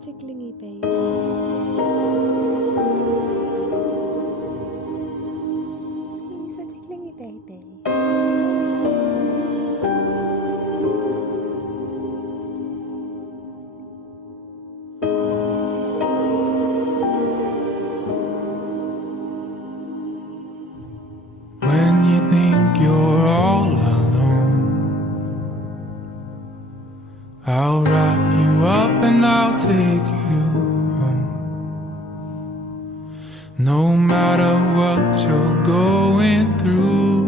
such a clingy baby. He's such a clingy baby. When you think you're all alone, I'll wrap you up and I'll take you home. No matter what you're going through,